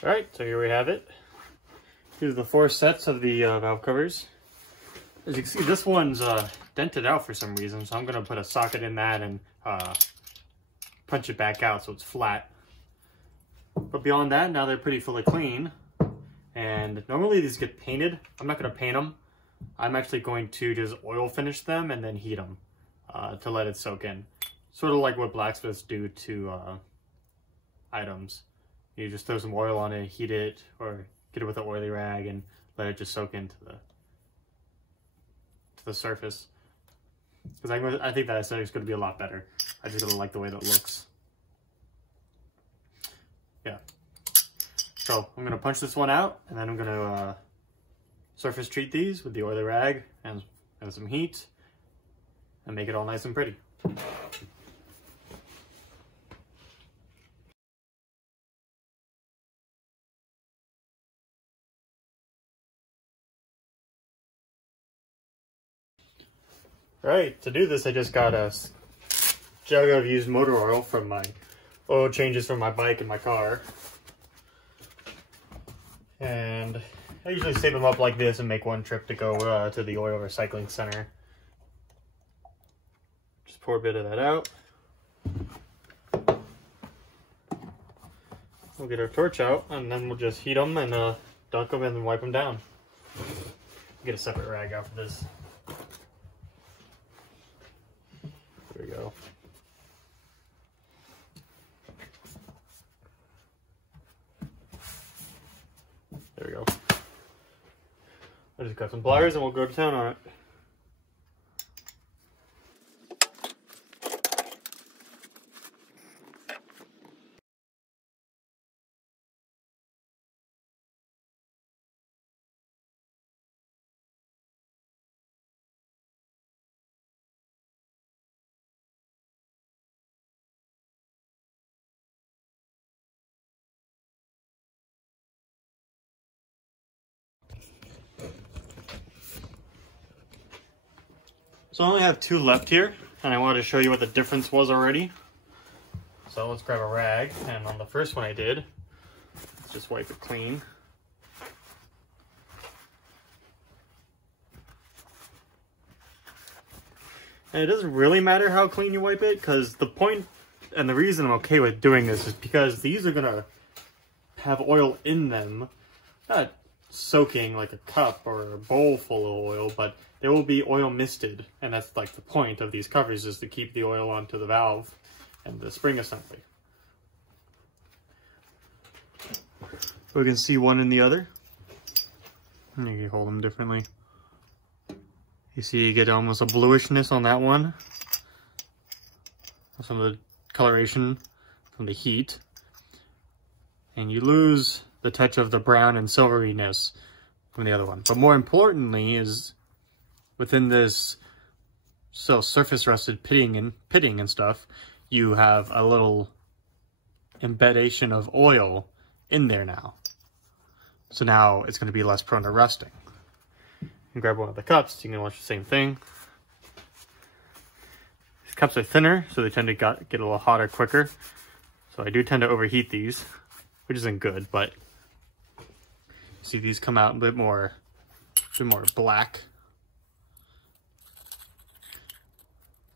Alright, so here we have it. Here's the 4 sets of the valve covers. As you can see, this one's dented out for some reason, so I'm going to put a socket in that and punch it back out so it's flat. But beyond that, now they're pretty fully clean. And normally these get painted. I'm not going to paint them. I'm actually going to just oil finish them and then heat them to let it soak in. Sort of like what blacksmiths do to items. You just throw some oil on it, heat it, or get it with an oily rag and let it just soak into the surface. Because I think that aesthetic's going to be a lot better. I just don't like the way that looks. Yeah. So I'm going to punch this one out, and then I'm going to surface treat these with the oily rag and some heat, and make it all nice and pretty. Alright, to do this I just got a jug of used motor oil from my oil changes from my bike and my car. And I usually save them up like this and make one trip to go to the oil recycling center. Just pour a bit of that out. We'll get our torch out and then we'll just heat them and dunk them and then wipe them down. Get a separate rag out for this. There we go. There we go. I just got some pliers and we'll go to town on it. So I only have 2 left here, and I wanted to show you what the difference was already. So let's grab a rag, and on the first one I did, let's just wipe it clean. And it doesn't really matter how clean you wipe it, because the point and the reason I'm okay with doing this is because these are gonna have oil in them, not soaking like a cup or a bowl full of oil, but they will be oil misted, and that's like the point of these covers, is to keep the oil onto the valve and the spring assembly. We can see one in the other. And you can hold them differently. You see you get almost a bluishness on that one. Some of the coloration from the heat. And you lose the touch of the brown and silveriness from the other one. But more importantly is within this surface rusted pitting and stuff, you have a little embedation of oil in there now. So now it's going to be less prone to rusting. You can grab one of the cups, you can watch the same thing. These cups are thinner, so they tend to get a little hotter quicker. So I do tend to overheat these, which isn't good, but see these come out a bit more black.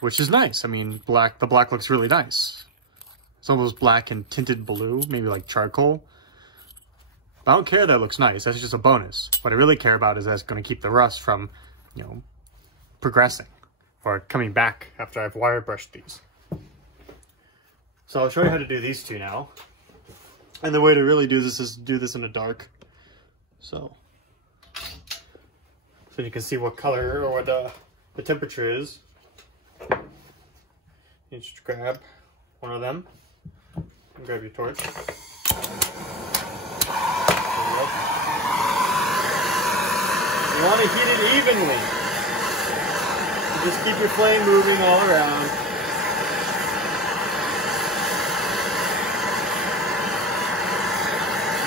Which is nice. I mean, the black looks really nice. It's almost black and tinted blue, maybe like charcoal. But I don't care that it looks nice, that's just a bonus. What I really care about is that it's going to keep the rust from, you know, progressing or coming back after I've wire brushed these. So I'll show you how to do these two now. And the way to really do this is to do this in the dark. So you can see what color or what the temperature is. You just grab one of them and grab your torch. There you go. You want to heat it evenly. So just keep your flame moving all around.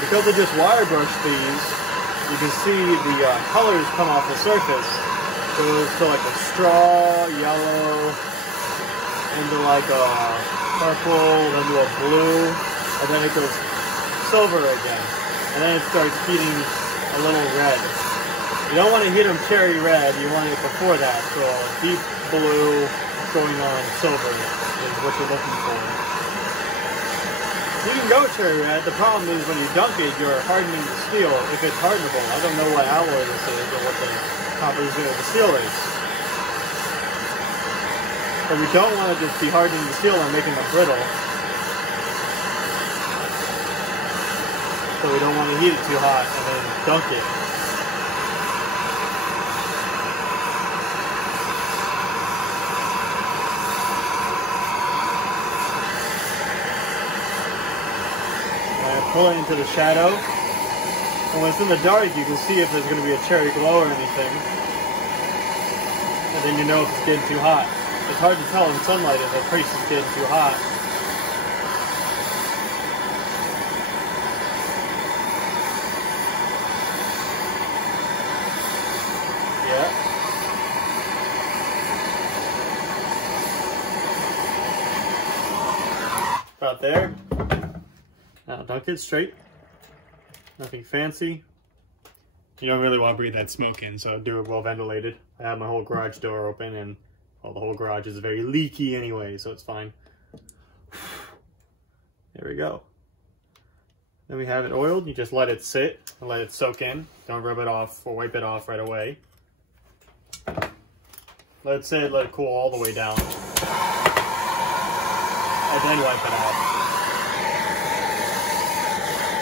Because I just wire brushed these, you can see the colors come off the surface. So it goes to like a straw, yellow, into like a purple, then to a blue, and then it goes silver again. and then it starts heating a little red. You don't want to heat them cherry red, you want it before that, so deep blue going on silver is what you're looking for. You can go cherry red, the problem is when you dunk it, you're hardening the steel if it's hardenable. I don't know what alloy this is or what the composition of the steel is. But we don't want to just be hardening the steel and making it brittle. So we don't want to heat it too hot and then dunk it. Pull it into the shadow, and when it's in the dark you can see if there's going to be a cherry glow or anything, and then you know if it's getting too hot. It's hard to tell in sunlight if the piece is getting too hot. Yeah. About there. Now dunk it straight. Nothing fancy. You don't really want to breathe that smoke in, so do it well ventilated. I have my whole garage door open, and well, the whole garage is very leaky anyway, so it's fine. There we go. Then we have it oiled. You just let it sit and let it soak in. Don't rub it off or wipe it off right away. Let it sit, let it cool all the way down. And then wipe it off.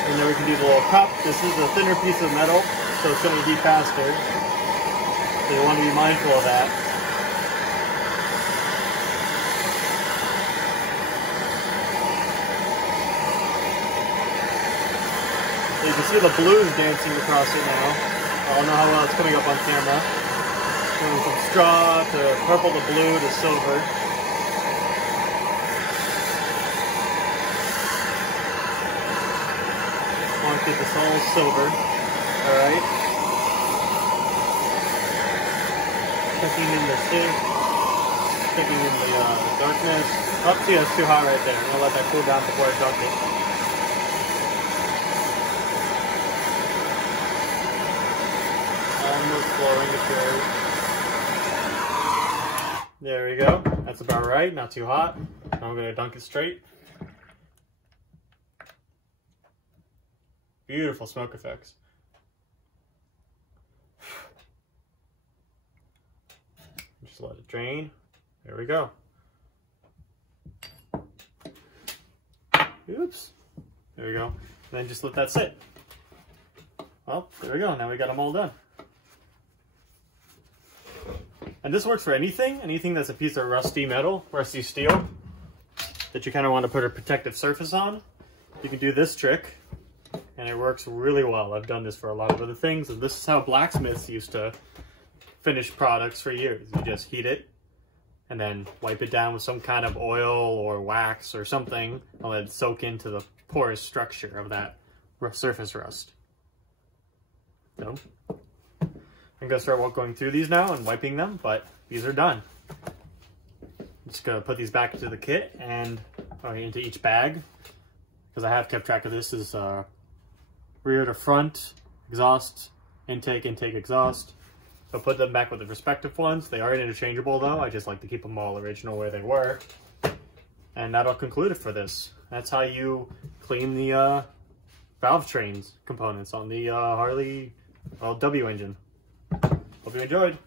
And then we can do the little cup. This is a thinner piece of metal, so it's going to heat faster. So you want to be mindful of that. So you can see the blues dancing across it now. I don't know how well it's coming up on camera. Going from straw to purple to blue to silver. Get this all silver. Alright. Checking in the stick. Checking in the darkness. Oh, see, that's too hot right there. I'm gonna let that cool down before I dunk it. Almost blowing the cherry. There we go. That's about right. Not too hot. Now I'm gonna dunk it straight. Beautiful smoke effects. Just let it drain. There we go. Oops. There we go. And then just let that sit. Well, there we go. Now we got them all done. And this works for anything that's a piece of rusty metal, rusty steel, that you kind of want to put a protective surface on. You can do this trick. And it works really well. I've done this for a lot of other things, and this is how blacksmiths used to finish products for years. You just heat it, and then wipe it down with some kind of oil or wax or something, and let it soak into the porous structure of that surface rust. So, I'm going to start going through these now and wiping them, but these are done. I'm just going to put these back into the kit and into each bag, because I have kept track of this as rear to front, exhaust, intake, exhaust. So put them back with the respective ones. They are interchangeable though. I just like to keep them all original where they were. And that'll conclude it for this. That's how you clean the valve trains components on the Harley W engine. Hope you enjoyed.